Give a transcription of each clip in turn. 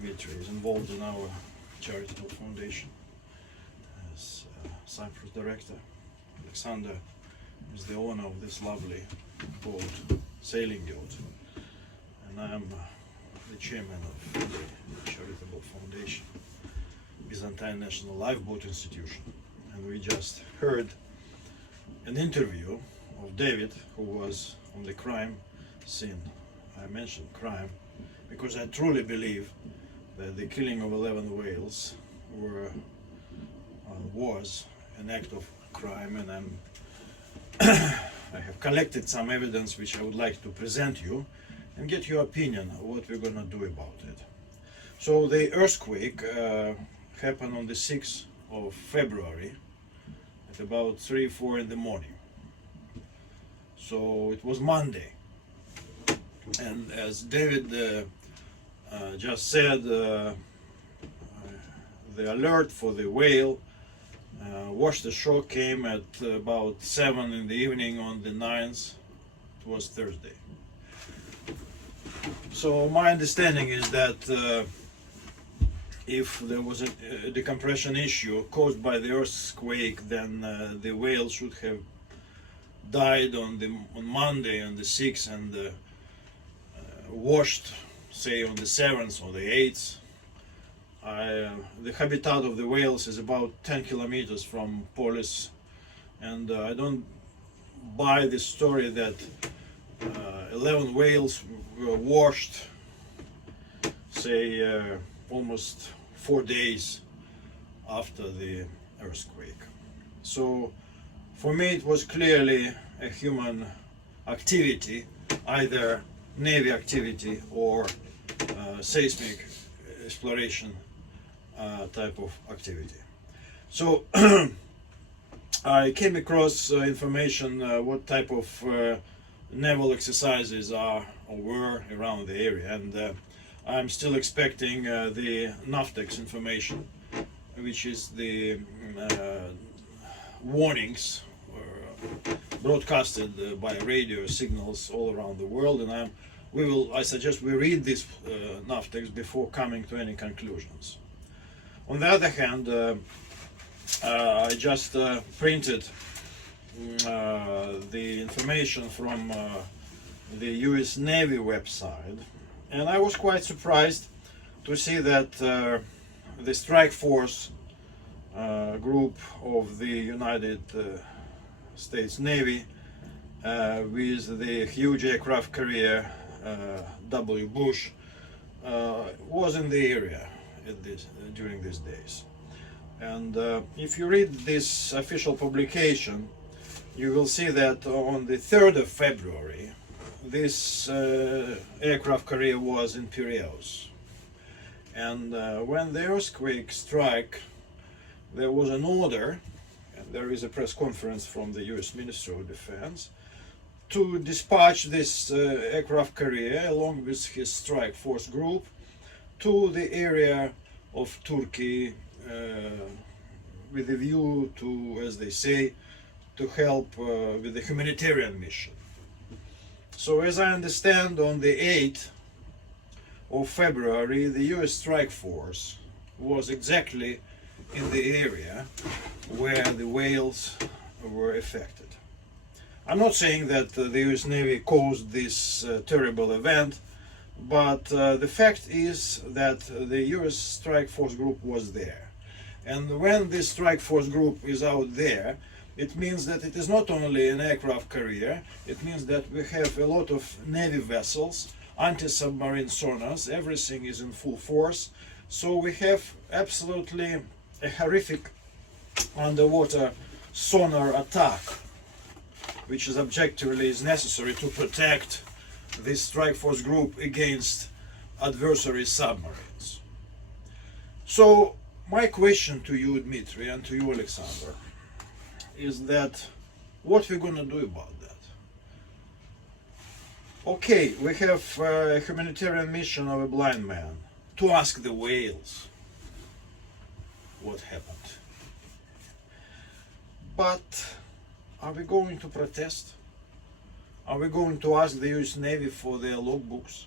Dmitry is involved in our charitable foundation as Cyprus director. Alexander is the owner of this lovely boat, sailing yacht, and I am the chairman of the charitable foundation, Byzantine National Lifeboat Institution. And we just heard an interview of David, who was on the crime scene. I mentioned crime because I truly believe that the killing of 11 whales was an act of crime, and I have collected some evidence which I would like to present you and get your opinion of what we're going to do about it. So the earthquake happened on the 6th of February at about 3-4 in the morning. So it was Monday, and as David just said, the alert for the whale wash ashore came at about 7 in the evening on the 9th. It was Thursday. So my understanding is that if there was a decompression issue caused by the earthquake, then the whale should have died on Monday on the 6th and washed, say, on the 7th or the 8th. The habitat of the whales is about 10 kilometers from Polis, and I don't buy the story that 11 whales were washed, say, almost 4 days after the earthquake. So for me it was clearly a human activity, either Navy activity or seismic exploration type of activity. So I came across information what type of naval exercises are or were around the area, and I'm still expecting the NAVTEX information, which is the warnings broadcasted by radio signals all around the world, and I suggest we read this NAVTEX before coming to any conclusions. On the other hand, I just printed the information from the US Navy website, and I was quite surprised to see that the strike force group of the United States Navy with the huge aircraft carrier W. Bush was in the area during these days. And if you read this official publication, you will see that on the 3rd of February this aircraft carrier was in Piraeus, and when the earthquake struck, there was an order, and there is a press conference from the US Ministry of Defense, to dispatch this aircraft carrier along with his strike force group to the area of Turkey with a view to, as they say, to help with the humanitarian mission. So as I understand, on the 8th of February, the US strike force was exactly in the area where the whales were affected. I'm not saying that the US Navy caused this terrible event, but the fact is that the US strike force group was there. And when this strike force group is out there, it means that it is not only an aircraft carrier, it means that we have a lot of Navy vessels, anti-submarine sonars, everything is in full force. So we have absolutely a horrific underwater sonar attack, which is objectively is necessary to protect this strike force group against adversary submarines. So my question to you, Dmitry, and to you, Alexander, is that what we're going to do about that? Okay, we have a humanitarian mission of a blind man to ask the whales what happened. But are we going to protest? Are we going to ask the US Navy for their logbooks?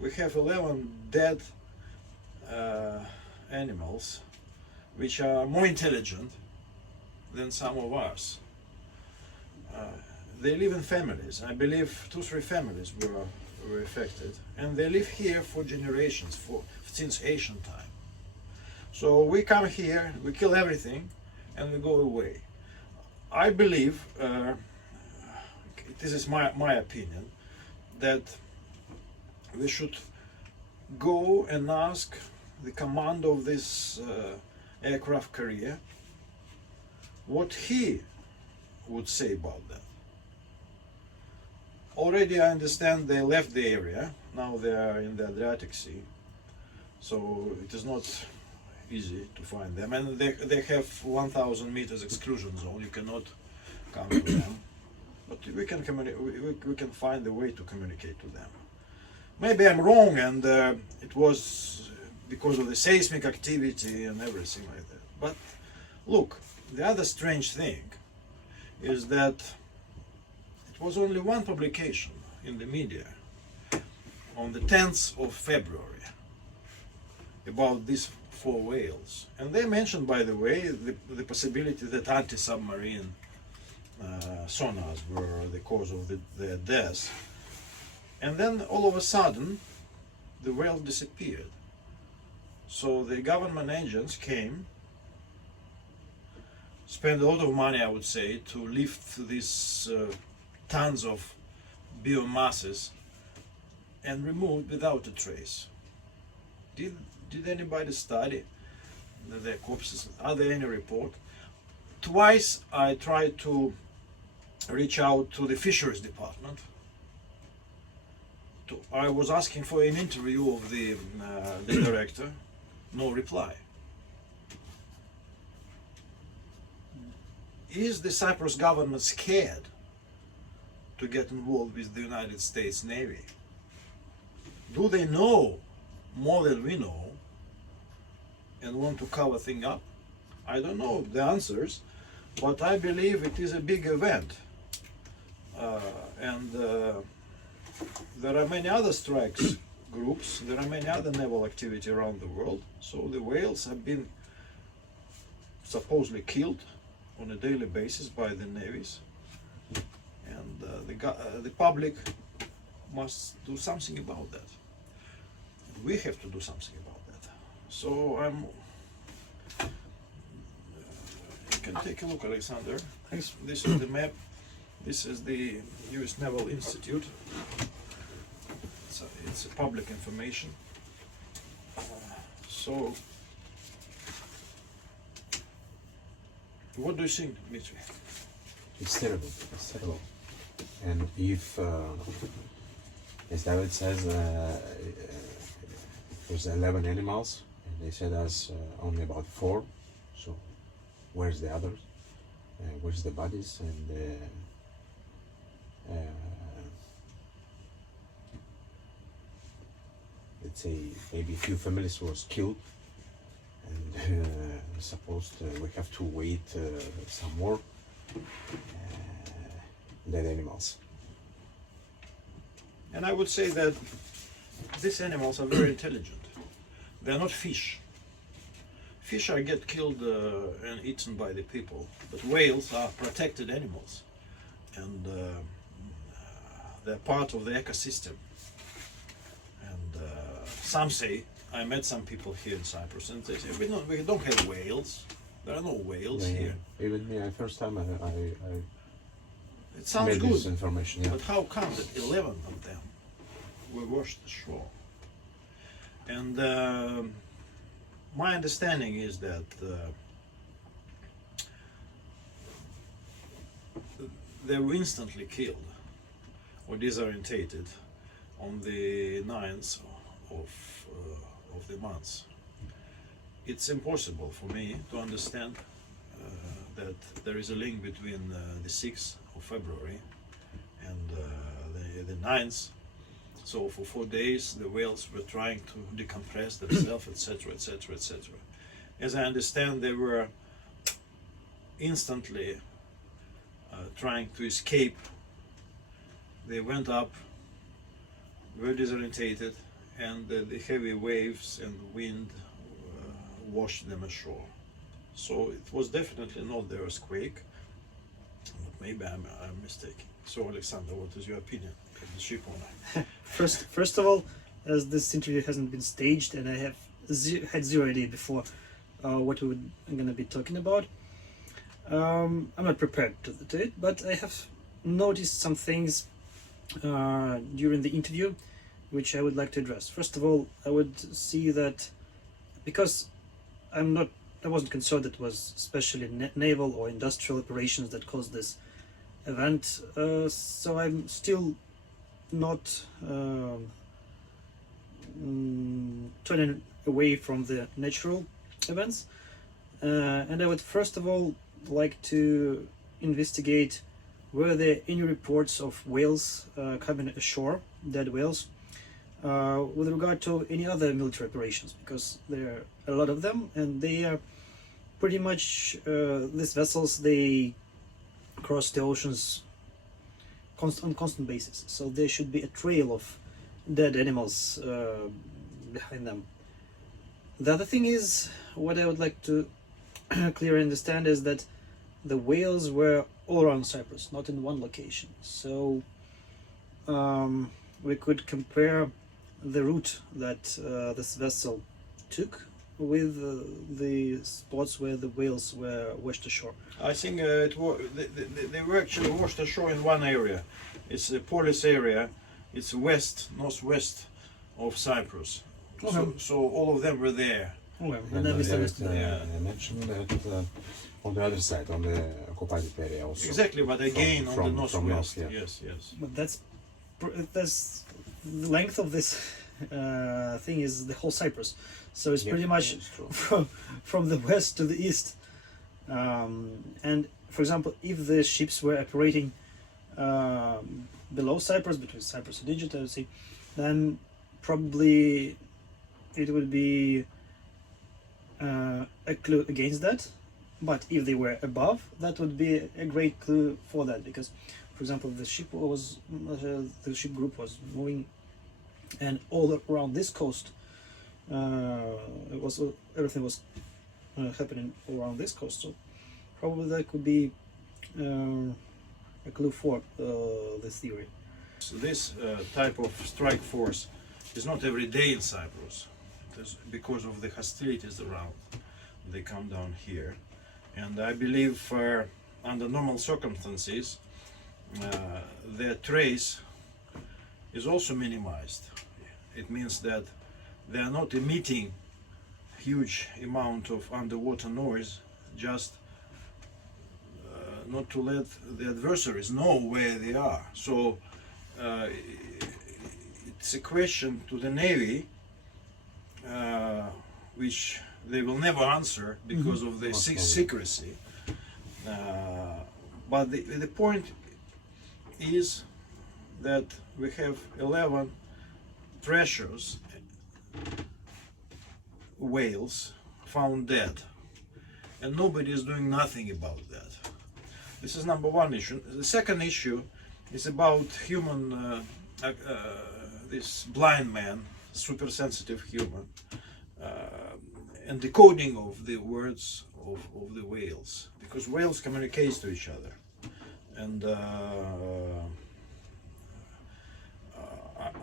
we have 11 dead animals which are more intelligent than some of us. They live in families. I believe 2-3 families were affected, and they live here for generations, since ancient time. So we come here, we kill everything, and we go away. I believe, this is my opinion, that we should go and ask the commander of this aircraft carrier what he would say about that. Already I understand they left the area, now they are in the Adriatic Sea, so it is not easy to find them, and they have 1,000 meters exclusion zone, you cannot come to them, but we can we can find a way to communicate to them. Maybe I'm wrong, and it was because of the seismic activity and everything like that. But look, the other strange thing is that it was only one publication in the media on the 10th of February about these 4 whales. And they mentioned, by the way, the possibility that anti-submarine sonars were the cause of their death. And then all of a sudden, the whale disappeared. So the government agents came, spent a lot of money, I would say, to lift these tons of biomasses and removed without a trace. Did anybody study their corpses? Are there any report? Twice I tried to reach out to the fisheries department. I was asking for an interview of the director. No reply. Is the Cyprus government scared to get involved with the United States Navy? Do they know more than we know and want to cover things up? I don't know the answers, but I believe it is a big event. There are many other strikes groups, there are many other naval activity around the world, so the whales have been supposedly killed on a daily basis by the navies, and the public must do something about that. We have to do something about that. So you can take a look, Alexander. Thanks. This is the map. This is the US Naval Institute. It's public information. So, what do you think, Dmitry? It's terrible. It's terrible. And if, as David says, there's 11 animals, and they said us only about 4. So, where's the others? Where's the bodies? And let's say maybe a few families was killed, and supposed we have to wait some more dead animals. And I would say that these animals are very intelligent. They are not fish. Fish are get killed and eaten by the people, but whales are protected animals, and they're part of the ecosystem. And some say, I met some people here in Cyprus, and they say we don't have whales. There are no whales here. Even me, first time I It sounds made good, this information. Yeah. but how come that 11 of them were washed ashore? And my understanding is that they were instantly killed or disorientated on the 9th of the month. It's impossible for me to understand that there is a link between the 6th of February and the 9th. So for 4 days the whales were trying to decompress themselves, etc., etc., etc. As I understand, they were instantly trying to escape. They went up, were disorientated, and the heavy waves and wind washed them ashore. So it was definitely not the earthquake, but maybe I'm mistaken. So Alexander, what is your opinion of the ship owner? First of all, as this interview hasn't been staged and I have had zero idea before what I'm going to be talking about, I'm not prepared to it, but I have noticed some things during the interview which I would like to address. First of all, I would see that because I wasn't concerned that it was especially naval or industrial operations that caused this event, so I'm still not turning away from the natural events, and I would first of all like to investigate were there any reports of whales coming ashore, dead whales, with regard to any other military operations, because there are a lot of them and they are pretty much these vessels, they cross the oceans on constant basis, so there should be a trail of dead animals behind them. The other thing is, what I would like to clearly understand is that the whales were all around Cyprus, not in one location. So we could compare the route that this vessel took with the spots where the whales were washed ashore. I think they were actually washed ashore in one area. It's the Polis area. It's northwest of Cyprus. Okay. So all of them were there. Okay, And and I misunderstood. I mentioned that on the other side, on the occupied area also. Exactly, but again on the from northwest. north, yeah. Yes. But that's the length of this thing is the whole Cyprus, so it's Yeah, pretty much it's true. from the west to the east. And for example, if the ships were operating below Cyprus, between Cyprus and Egypt, I would say, then probably it would be a clue against that. But if they were above, that would be a great clue for that, because, for example, the ship group was moving, and all around this coast, everything was happening all around this coast. So probably that could be a clue for this theory. So this type of strike force is not every day in Cyprus. It is because of the hostilities around. They come down here. And I believe under normal circumstances, their trace is also minimized. It means that they are not emitting huge amount of underwater noise, just not to let the adversaries know where they are. So it's a question to the Navy, which they will never answer because of the secrecy. But the point is that we have 11 precious whales found dead, and nobody is doing nothing about that. This is number one issue. The second issue is about human, this blind man, super sensitive human, and decoding of the words of the whales, because whales communicate to each other, and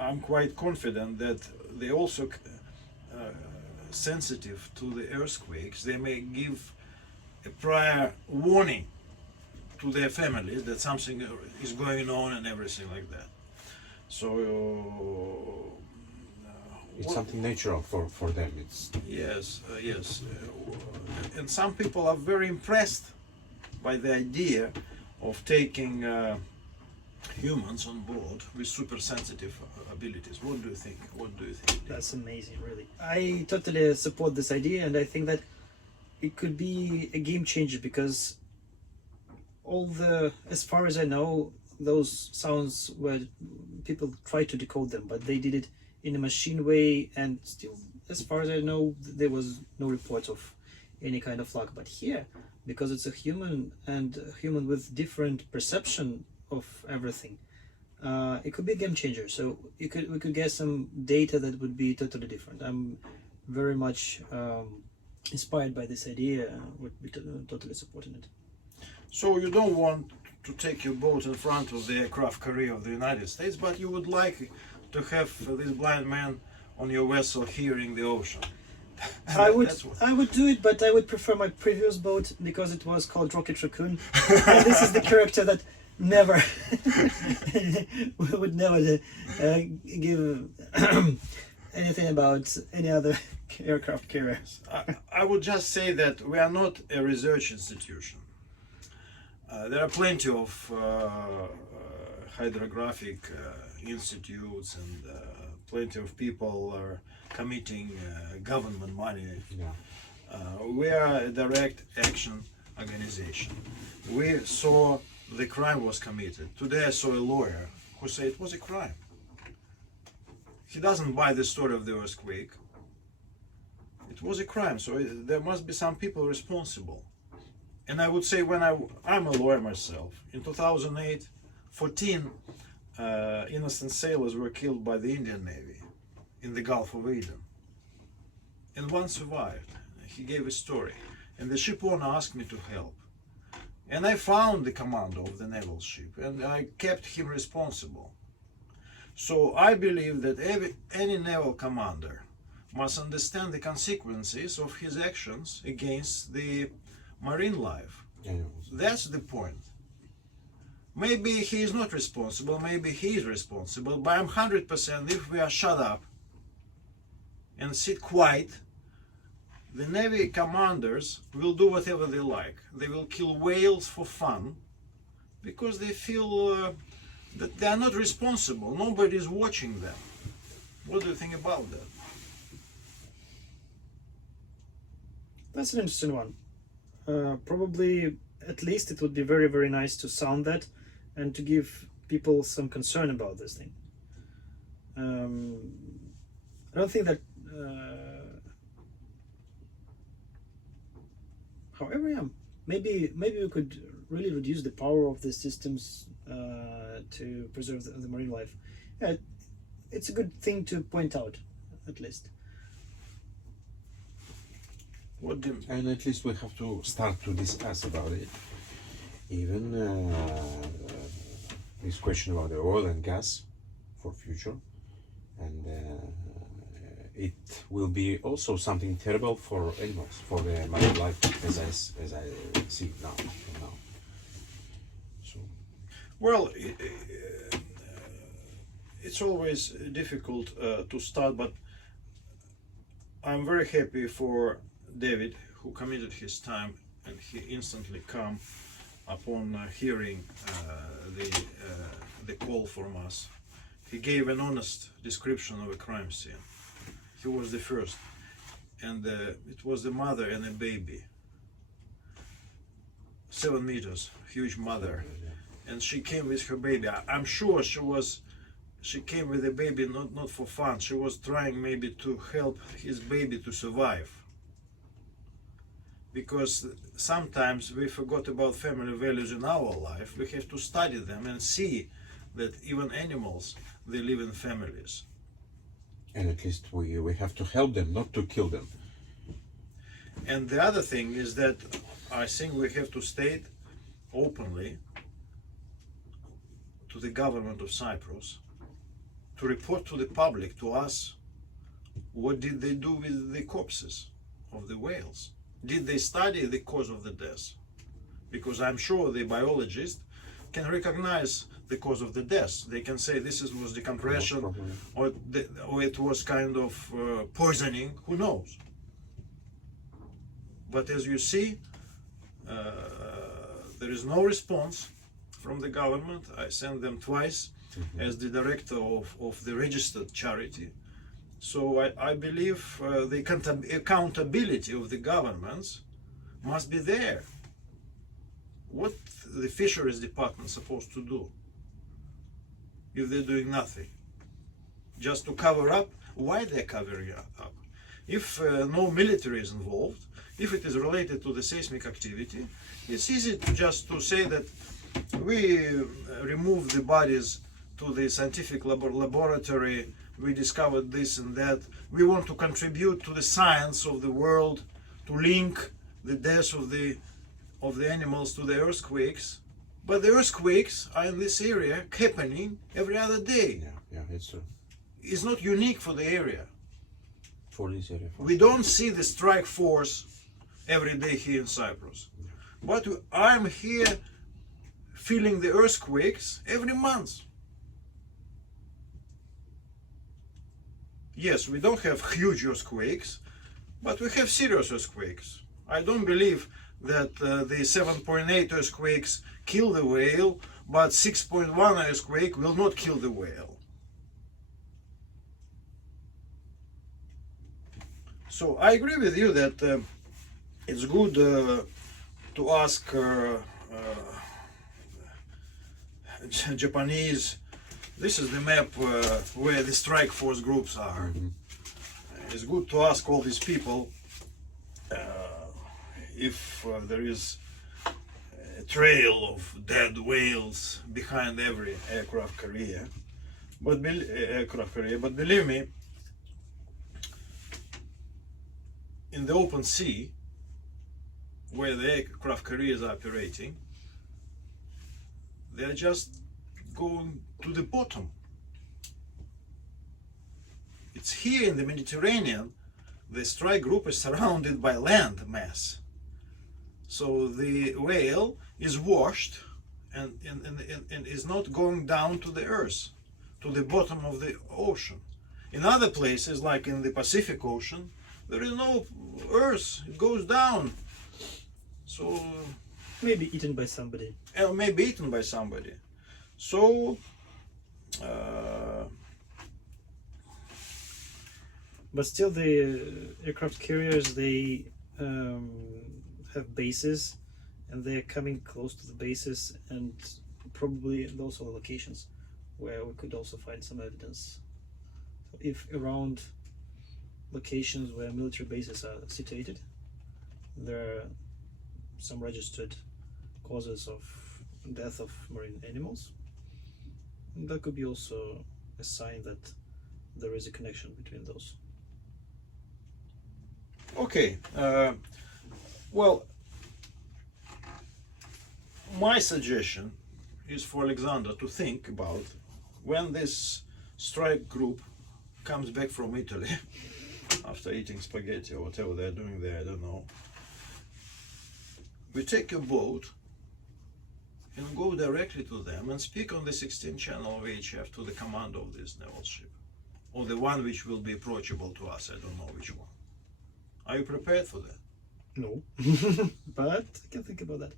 I'm quite confident that they also sensitive to the earthquakes. They may give a prior warning to their families that something is going on and everything like that. So It's something natural for them. It's yes, and some people are very impressed by the idea of taking humans on board with super sensitive abilities. What do you think? That's amazing, really. I totally support this idea, and I think that it could be a game changer, because as far as I know, those sounds were people tried to decode them, but they did it in a machine way, and still, as far as I know, there was no reports of any kind of luck. But here, because it's a human, and a human with different perception of everything, it could be a game changer. So we could get some data that would be totally different. I'm very much inspired by this idea. Would be totally supporting it. So you don't want to take your boat in front of the aircraft carrier of the United States, but you would like to have this blind man on your vessel hearing the ocean. I would That's what- I would do it, but I would prefer my previous boat because it was called Rocket Raccoon, and this is the character that never would never give anything about any other aircraft carriers. I would just say that we are not a research institution. There are plenty of hydrographic institutes and plenty of people are committing government money. Yeah. We are a direct action organization. We saw the crime was committed. Today I saw a lawyer who said it was a crime. He doesn't buy the story of the earthquake. It was a crime, so there must be some people responsible. And I would say when I'm a lawyer myself, in 2008, 14 innocent sailors were killed by the Indian Navy in the Gulf of Aden. And one survived. He gave a story. And the ship owner asked me to help. And I found the commander of the naval ship and I kept him responsible. So I believe that any naval commander must understand the consequences of his actions against the marine life. Yeah. That's the point. Maybe he is not responsible, maybe he is responsible, but I'm 100% if we are shut up and sit quiet, the Navy commanders will do whatever they like. They will kill whales for fun because they feel that they are not responsible. Nobody is watching them. What do you think about that? That's an interesting one. Probably, at least it would be very, very nice to sound that and to give people some concern about this thing. I don't think that. However, yeah, maybe we could really reduce the power of the systems to preserve the marine life. Yeah, it's a good thing to point out, at least. What do And at least we have to start to discuss about it. Even this question about the oil and gas for future, and it will be also something terrible for animals, for the marine life, as I see now. So Well, it's always difficult to start, but I'm very happy for David, who committed his time, and he instantly come upon hearing the call from us. He gave an honest description of a crime scene. He was the first, and it was the mother and a baby, 7 meters, huge mother, and she came with her baby. I'm sure she came with the baby not for fun. She was trying maybe to help his baby to survive. Because sometimes we forgot about family values in our life. We have to study them and see that even animals, they live in families. and at least we have to help them, not to kill them. And the other thing is that I think we have to state openly to the government of Cyprus to report to the public, to us, what did they do with the corpses of the whales? Did they study the cause of the death? Because I'm sure the biologist can recognize the cause of the death. They can say this was decompression, or it was kind of poisoning, who knows? But as you see, there is no response from the government. I sent them twice as the director of the registered charity. So I believe the accountability of the governments must be there. What the fisheries department supposed to do if they're doing nothing? Just to cover up? Why they're covering up? If no military is involved, if it is related to the seismic activity, it's easy to just to say that we remove the bodies to the scientific laboratory, we discovered this and that. We want to contribute to the science of the world, to link the death of the animals to the earthquakes. But the earthquakes are in this area happening every other day. Yeah, it's true. It's not unique for the area. For this area. We don't see the strike force every day here in Cyprus. But I'm here feeling the earthquakes every month. Yes, we don't have huge earthquakes, but we have serious earthquakes. I don't believe that the 7.8 earthquakes kill the whale, but 6.1 earthquake will not kill the whale. So I agree with you that it's good to ask Japanese. This is the map where the strike force groups are. It's good to ask all these people if there is a trail of dead whales behind every aircraft carrier. But believe me, in the open sea, where the aircraft carriers are operating, they are just going to the bottom. It's here in the Mediterranean, the strike group is surrounded by land mass. So the whale is washed and is not going down to the earth, to the bottom of the ocean. In other places, like in the Pacific Ocean, there is no earth, it goes down. So Maybe eaten by somebody. maybe eaten by somebody. So But still, the aircraft carriers, they have bases, and they are coming close to the bases, and probably those are the locations where we could also find some evidence. So if around locations where military bases are situated, there are some registered causes of death of marine animals, and that could be also a sign that there is a connection between those. okay, well, my suggestion is for Alexander to think about when this strike group comes back from Italy after eating spaghetti or whatever they're doing there, I don't know. We take a boat and go directly to them and speak on the 16th channel of VHF to the commander of this naval ship, or the one which will be approachable to us, I don't know which one. Are you prepared for that? No, but I can think about that.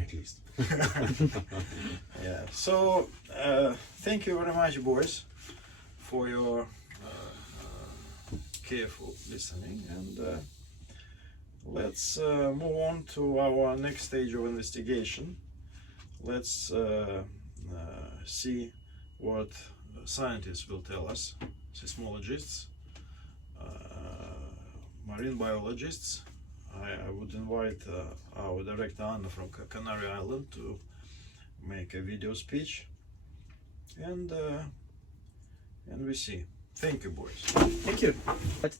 At least. Yeah, so thank you very much, boys, for your careful listening, and let's move on to our next stage of investigation. Let's see what scientists will tell us, seismologists, marine biologists. I would invite our director Anna from Canary Island to make a video speech, and we see. Thank you, boys. Thank you. But